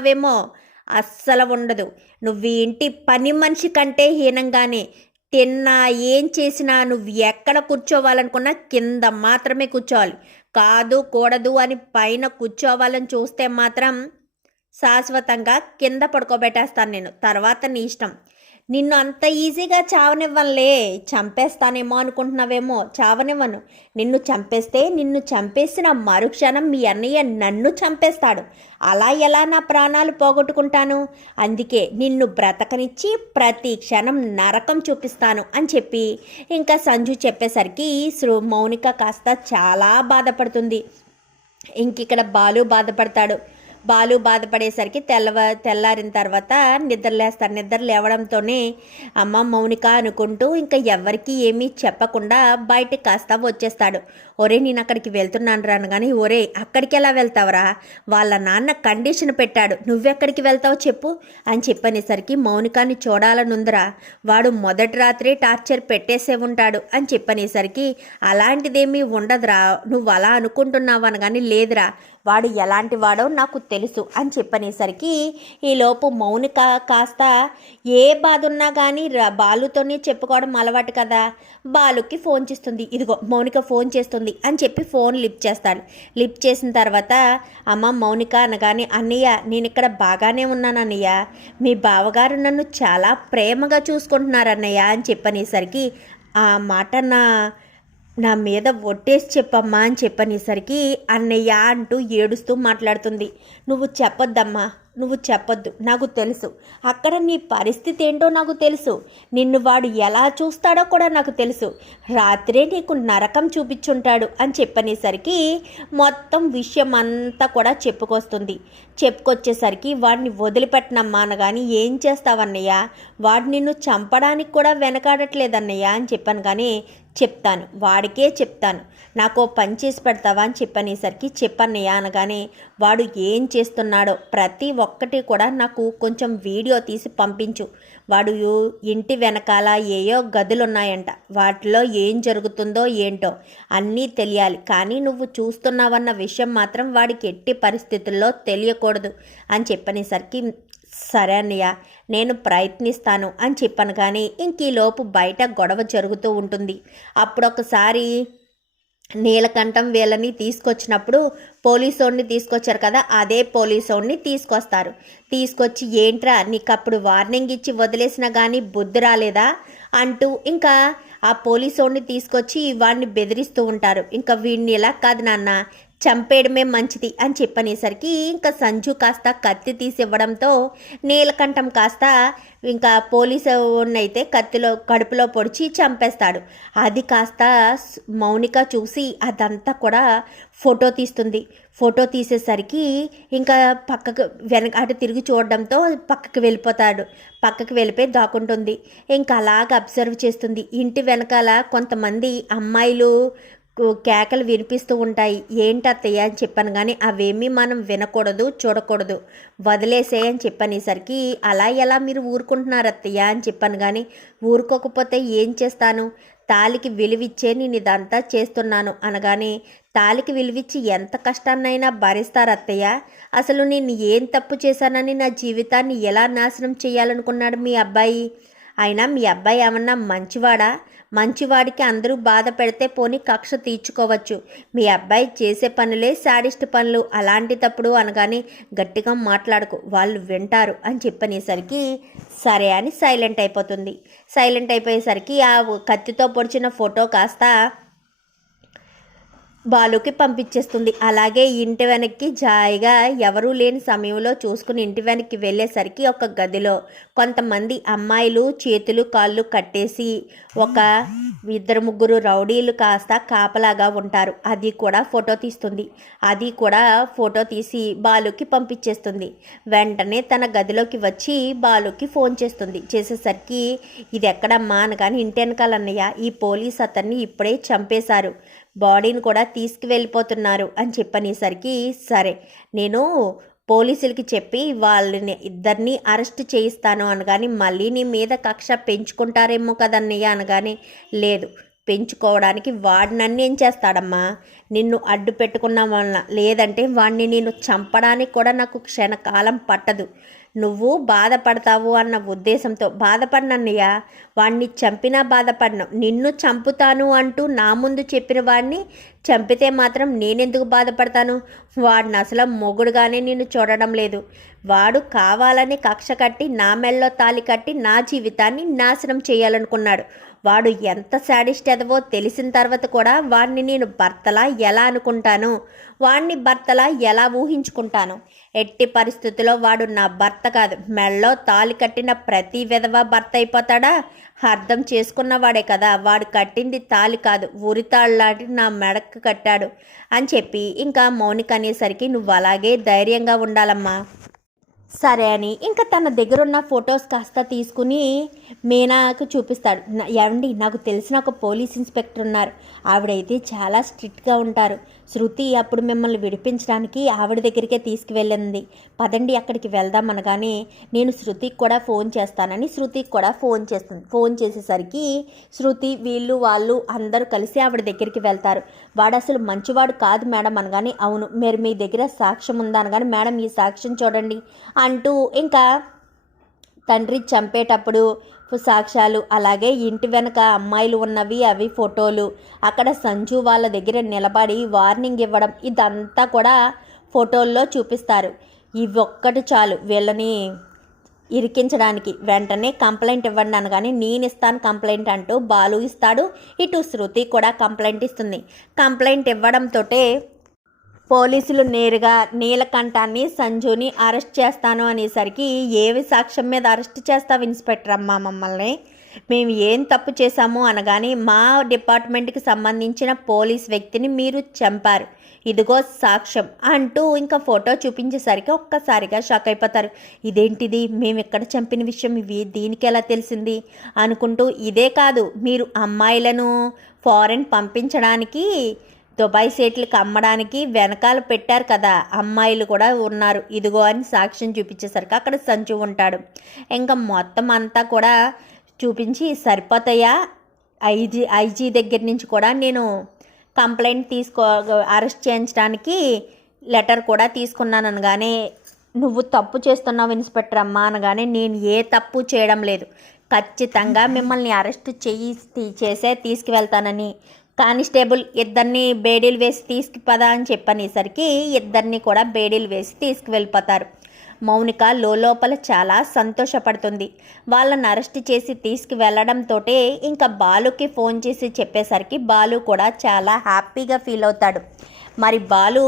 అవేమో అస్సలు ఉండదు నువ్వు ఇంటి పని మనిషి కంటే హీనంగానే తిన్నా ఏం చేసినా నువ్వు ఎక్కడ కూర్చోవాలనుకున్నా కింద మాత్రమే కూర్చోవాలి. కాదు కూడదు అని పైన కూర్చోవాలని చూస్తే మాత్రం శాశ్వతంగా కింద పడుకోబెట్టేస్తాను నేను. తర్వాత నీ ఇష్టం. నిన్ను అంత ఈజీగా చావనివ్వనులే. చంపేస్తానేమో అనుకుంటున్నావేమో. చావనివ్వను. నిన్ను చంపేస్తే నిన్ను చంపేసిన మరుక్షణం మీ అన్నయ్య నన్ను చంపేస్తాడు. అలా ఎలా నా ప్రాణాలు పోగొట్టుకుంటాను? అందుకే నిన్ను బ్రతకనిచ్చి ప్రతి క్షణం నరకం చూపిస్తాను అని చెప్పి ఇంకా సంజు చెప్పేసరికి శ్రు మౌనిక కాస్త చాలా బాధపడుతుంది. ఇంకిక్కడ బాలు బాధపడతాడు. బాలు బాధపడేసరికి తెల్లవ తెల్లారిన తర్వాత నిద్రలేస్తాడు నిద్ర లేవడంతోనే అమ్మ మౌనిక అనుకుంటూ ఇంకా ఎవరికి ఏమీ చెప్పకుండా బయటికి కాస్త వచ్చేస్తాడు. ఒరే నేను అక్కడికి వెళ్తున్నాను రాను కానీ ఒరే అక్కడికి ఎలా వెళ్తావురా? వాళ్ళ నాన్న కండిషన్ పెట్టాడు. నువ్వెక్కడికి వెళ్తావు చెప్పు అని చెప్పనేసరికి మౌనికాన్ని చూడాలనుందిరా వాడు మొదటి రాత్రి టార్చర్ పెట్టేసే ఉంటాడు అని చెప్పనేసరికి అలాంటిదేమీ ఉండదురా. నువ్వు అలా అనుకుంటున్నావు అనగాని లేదురా. వాడు ఎలాంటి వాడో నాకు తెలుసు అని చెప్పనేసరికి ఈలోపు మౌనిక కాస్త ఏ బాధ ఉన్నా కానీ బాలుతోనే చెప్పుకోవడం అలవాటు కదా. బాలుకి ఫోన్ చేస్తుంది. ఇదిగో మౌనిక ఫోన్ చేస్తుంది అని చెప్పి ఫోన్ లిఫ్ట్ చేస్తాడు. లిఫ్ట్ చేసిన తర్వాత అమ్మ మౌనిక అనగానే అన్నయ్య నేను ఇక్కడ బాగానే ఉన్నాను అన్నయ్య. మీ బావగారు నన్ను చాలా ప్రేమగా చూసుకుంటున్నారు అన్నయ్య అని చెప్పనేసరికి ఆ మాట నా నా మీద ఒట్టేసి చెప్పమ్మా అని చెప్పనేసరికి అన్నయ్య అంటూ ఏడుస్తూ మాట్లాడుతుంది. నువ్వు చెప్పొద్దమ్మా నువ్వు చెప్పొద్దు నాకు తెలుసు. అక్కడ నీ పరిస్థితి ఏంటో నాకు తెలుసు. నిన్ను వాడు ఎలా చూస్తాడో కూడా నాకు తెలుసు. రాత్రే నీకు నరకం చూపించుంటాడు అని చెప్పనేసరికి మొత్తం విషయం అంతా కూడా చెప్పుకొస్తుంది. చెప్పుకొచ్చేసరికి వాడిని వదిలిపెట్టనమ్మా అనగాని ఏం చేస్తావన్నయ్య? వాడు నిన్ను చంపడానికి కూడా వెనకాడట్లేదన్నయ్య అని చెప్పాను కానీ చెప్తాను. వాడికే చెప్తాను. నాకు పని చేసి పెడతావా అని చెప్పనేసరికి చెప్పన్నయ్య అనగానే వాడు ఏం చేస్తున్నాడో ప్రతి ఒక్కటి కూడా నాకు కొంచెం వీడియో తీసి పంపించు. వాడు ఇంటి వెనకాల ఏయో గదులు ఉన్నాయంట వాటిలో ఏం జరుగుతుందో ఏంటో అన్నీ తెలియాలి. కానీ నువ్వు చూస్తున్నావన్న విషయం మాత్రం వాడికి ఎట్టి పరిస్థితుల్లో తెలియకూడదు అని చెప్పనేసరికి సరే అన్నయ్య నేను ప్రయత్నిస్తాను అని చెప్పాను కానీ ఇంక ఈలోపు బయట గొడవ జరుగుతూ ఉంటుంది. అప్పుడొకసారి నీలకంఠం వీళ్ళని తీసుకొచ్చినప్పుడు పోలీసోడిని తీసుకొచ్చారు కదా అదే పోలీసోడిని తీసుకొస్తారు. తీసుకొచ్చి ఏంట్రా నీకు అప్పుడు వార్నింగ్ ఇచ్చి వదిలేసినా కానీ బుద్ధి రాలేదా? అంటూ ఇంకా ఆ పోలీసోడిని తీసుకొచ్చి వాడిని బెదిరిస్తూ ఉంటారు. ఇంకా వీడిని ఎలా కాదు నాన్న చంపేయడమే మంచిది అని చెప్పనేసరికి ఇంకా సంజు కాస్త కత్తి తీసి ఇవ్వడంతో నీలకంఠం కాస్త ఇంకా పోలీసు అయితే కత్తిలో కడుపులో పొడిచి చంపేస్తాడు. అది కాస్త మౌనిక చూసి అదంతా కూడా ఫోటో తీస్తుంది. ఫోటో తీసేసరికి ఇంకా పక్కకు వెనక అటు తిరిగి చూడడంతో పక్కకు వెళ్ళిపోతాడు. పక్కకు వెళ్ళిపోయి దాక్కుంటుంది. ఇంకా అలాగ అబ్జర్వ్ చేస్తుంది. ఇంటి వెనకాల కొంతమంది అమ్మాయిలు కేకలు వినిపిస్తూ ఉంటాయి. ఏంటత్తయ్య అని చెప్పాను కానీ అవేమీ మనం వినకూడదు చూడకూడదు. వదిలేసే అని చెప్పనేసరికి అలా ఎలా మీరు ఊరుకుంటున్నారు అత్తయ్య అని చెప్పాను కానీ ఊరుకోకపోతే ఏం చేస్తాను? తాలికి విలువిచ్చే నేను ఇదంతా చేస్తున్నాను అనగానే తాలికి విలువిచ్చి ఎంత కష్టాన్నైనా భరిస్తారు అత్తయ్య అసలు నేను ఏం తప్పు చేశానని నా జీవితాన్ని ఎలా నాశనం చేయాలనుకున్నాడు మీ అబ్బాయి? అయినా మీ అబ్బాయి ఏమన్నా మంచివాడా? మంచివాడికి అందరూ బాధ పెడితే పోని కక్ష తీర్చుకోవచ్చు. మీ అబ్బాయి చేసే పనులే శాడిస్ట్ పనులు. అలాంటి తప్పుడు అనగానే గట్టిగా మాట్లాడకు. వాళ్ళు వింటారు అని చెప్పనేసరికి సరే అని సైలెంట్ అయిపోతుంది. సైలెంట్ అయిపోయేసరికి ఆ కత్తితో పొడిచిన ఫోటో కాస్త బాలుకి పంపించేస్తుంది. అలాగే ఇంటి వెనక్కి జాయిగా ఎవరూ లేని సమయంలో చూసుకుని ఇంటి వెనక్కి వెళ్ళేసరికి ఒక గదిలో కొంతమంది అమ్మాయిలు చేతులు కాళ్ళు కట్టేసి ఒక ఇద్దరు ముగ్గురు రౌడీలు కాస్త కాపలాగా ఉంటారు. అది కూడా ఫోటో తీస్తుంది. అది కూడా ఫోటో తీసి బాలుకి పంపించేస్తుంది. వెంటనే తన గదిలోకి వచ్చి బాలుకి ఫోన్ చేస్తుంది. చేసేసరికి ఇది ఎక్కడమ్మా అనగాని ఇంటి వెనకాలన్నయ్య ఈ పోలీస్ అతన్ని ఇప్పుడే చంపేశారు. బాడీని కూడా తీసుకువెళ్ళిపోతున్నారు అని చెప్పనేసరికి సరే నేను పోలీసులకి చెప్పి వాళ్ళని ఇద్దరిని అరెస్ట్ చేయిస్తాను అనగాని మళ్ళీ నీ మీద కక్ష పెంచుకుంటారేమో కదన్నయ్య అనగానే లేదు పెంచుకోవడానికి వాడు నన్ను ఏం చేస్తాడమ్మా? నిన్ను అడ్డు పెట్టుకున్న వలన లేదంటే వాడిని నేను చంపడానికి కూడా నాకు క్షణకాలం పట్టదు. నువ్వు బాధపడతావు అన్న ఉద్దేశంతో బాధపడినన్నయ్య వాణ్ణి చంపినా బాధపడను. నిన్ను చంపుతాను అంటూ నా ముందు చెప్పిన వాడిని చంపితే మాత్రం నేనెందుకు బాధపడతాను? వాడిని అసలు మొగుడుగానే నిన్ను చూడడం లేదు. వాడు కావాలని కక్ష కట్టి నా మెల్లో తాలి కట్టి నా జీవితాన్ని నాశనం చేయాలనుకున్నాడు. వాడు ఎంత శాడిస్ట్ ఎదవో తెలిసిన తర్వాత కూడా వాడిని నేను భర్తలా ఎలా అనుకుంటాను? వాడిని భర్తలా ఎలా ఊహించుకుంటాను? ఎట్టి పరిస్థితుల్లో వాడు నా భర్త కాదు. మెళ్ళో తాలి కట్టిన ప్రతి విధవ భర్త అయిపోతాడా? అర్థం చేసుకున్నవాడే కదా వాడు కట్టింది తాలి కాదు. ఉరితాళ్ళలాంటి నా మెడకు కట్టాడు అని చెప్పి ఇంకా మౌనిక అనేసరికి నువ్వు అలాగే ధైర్యంగా ఉండాలమ్మా. సరే అని ఇంకా తన దగ్గర ఉన్న ఫొటోస్ కాస్త తీసుకుని మీనాకు చూపిస్తాడు. ఏమండి నాకు తెలిసిన ఒక పోలీస్ ఇన్స్పెక్టర్ ఉన్నారు. ఆవిడైతే చాలా స్ట్రిక్ట్గా ఉంటారు. శృతి అప్పుడు మిమ్మల్ని విడిపించడానికి ఆవిడ దగ్గరికే తీసుకువెళ్ళింది. పదండి అక్కడికి వెళ్దాం అనగానే నేను శృతికి కూడా ఫోన్ చేస్తానని శృతికి కూడా ఫోన్ చేస్తుంది ఫోన్ చేసేసరికి శృతి వీళ్ళు వాళ్ళు అందరూ కలిసి ఆవిడ దగ్గరికి వెళ్తారు. వాడు అసలు మంచివాడు కాదు మేడం అనగానే అవును మీరు మీ దగ్గర సాక్ష్యం ఉందా? అనగానే మేడం ఈ సాక్ష్యం చూడండి. అంటూ ఇంకా తండ్రి చంపేటప్పుడు సాక్ష్యాలు అలాగే ఇంటి వెనక అమ్మాయిలు ఉన్నవి అవి ఫోటోలు. అక్కడ సంజు వాళ్ళ దగ్గర నిలబడి వార్నింగ్ ఇవ్వడం ఇదంతా కూడా ఫోటోల్లో చూపిస్తారు. ఇవి ఒక్కటి చాలు వీళ్ళని ఇరికించడానికి. వెంటనే కంప్లైంట్ ఇవ్వండి అనగానే నేను ఇస్తాను కంప్లైంట్ అంటూ బాలు ఇస్తాడు. ఇటు శృతి కూడా కంప్లైంట్ ఇస్తుంది. కంప్లైంట్ ఇవ్వడంతో పోలీసులు నేరుగా నీలకంఠాన్ని సంజుని అరెస్ట్ చేస్తాను అనేసరికి ఏవి సాక్ష్యం మీద అరెస్ట్ చేస్తావు ఇన్స్పెక్టర్ అమ్మ మమ్మల్ని? మేము ఏం తప్పు చేశాము అనగానే మా డిపార్ట్మెంట్కి సంబంధించిన పోలీస్ వ్యక్తిని మీరు చంపారు. ఇదిగో సాక్ష్యం అంటూ ఇంకా ఫోటో చూపించేసరికి ఒక్కసారిగా షాక్ అయిపోతారు. ఇదేంటిది? మేము ఎక్కడ చంపిన విషయం ఇవి? దీనికి ఎలా తెలిసింది? అనుకుంటూ ఇదే కాదు మీరు అమ్మాయిలను ఫారెన్ పంపించడానికి దుబాయ్ సీట్లకి అమ్మడానికి వెనకాల పెట్టారు కదా. అమ్మాయిలు కూడా ఉన్నారు. ఇదిగో అని సాక్ష్యం చూపించేసరికి అక్కడ సంచు ఉంటాడు. ఇంకా మొత్తం అంతా కూడా చూపించి సరిపోతాయా? ఐజీ ఐజీ దగ్గర నుంచి కూడా నేను కంప్లైంట్ తీసుకో అరెస్ట్ చేయించడానికి లెటర్ కూడా తీసుకున్నాను అనగానే నువ్వు తప్పు చేస్తున్నావు ఇన్స్పెక్టర్ అమ్మా అనగానే నేను ఏ తప్పు చేయడం లేదు. ఖచ్చితంగా మిమ్మల్ని అరెస్ట్ చేయి తీ- చేసే తీసుకువెళ్తానని కానిస్టేబుల్ ఇద్దరిని బేడీలు వేసి తీసుకుపదా అని చెప్పనేసరికి ఇద్దరిని కూడా బేడీలు వేసి తీసుకువెళ్ళిపోతారు. మౌనిక లోపల చాలా సంతోషపడుతుంది. వాళ్ళని అరెస్ట్ చేసి తీసుకువెళ్ళడంతో ఇంకా బాలుకి ఫోన్ చేసి చెప్పేసరికి బాలు కూడా చాలా హ్యాపీగా ఫీల్ అవుతాడు. మరి బాలు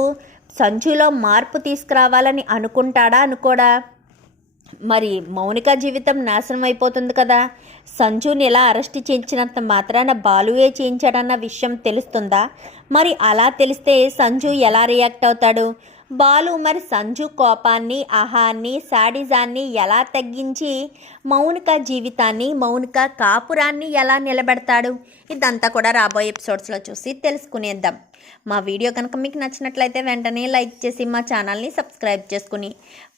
సంచులో మార్పు తీసుకురావాలని అనుకుంటాడా అనుకోడా? మరి మౌనిక జీవితం నాశనం అయిపోతుంది కదా? సంజుని ఎలా అరెస్ట్ చేయించినంత మాత్రాన బాలువే చేయించాడన్న విషయం తెలుస్తుందా? మరి అలా తెలిస్తే సంజు ఎలా రియాక్ట్ అవుతాడు? బాలు మరి సంజు కోపాన్ని అహాన్ని సాడిజాన్ని ఎలా తగ్గించి మౌనిక జీవితాన్ని మౌనిక కాపురాన్ని ఎలా నిలబెడతాడు? ఇదంతా కూడా రాబోయే ఎపిసోడ్స్లో చూసి తెలుసుకునేద్దాం. మా వీడియో కనుక మీకు నచ్చినట్లయితే వెంటనే లైక్ చేసి మా ఛానల్ని సబ్స్క్రైబ్ చేసుకుని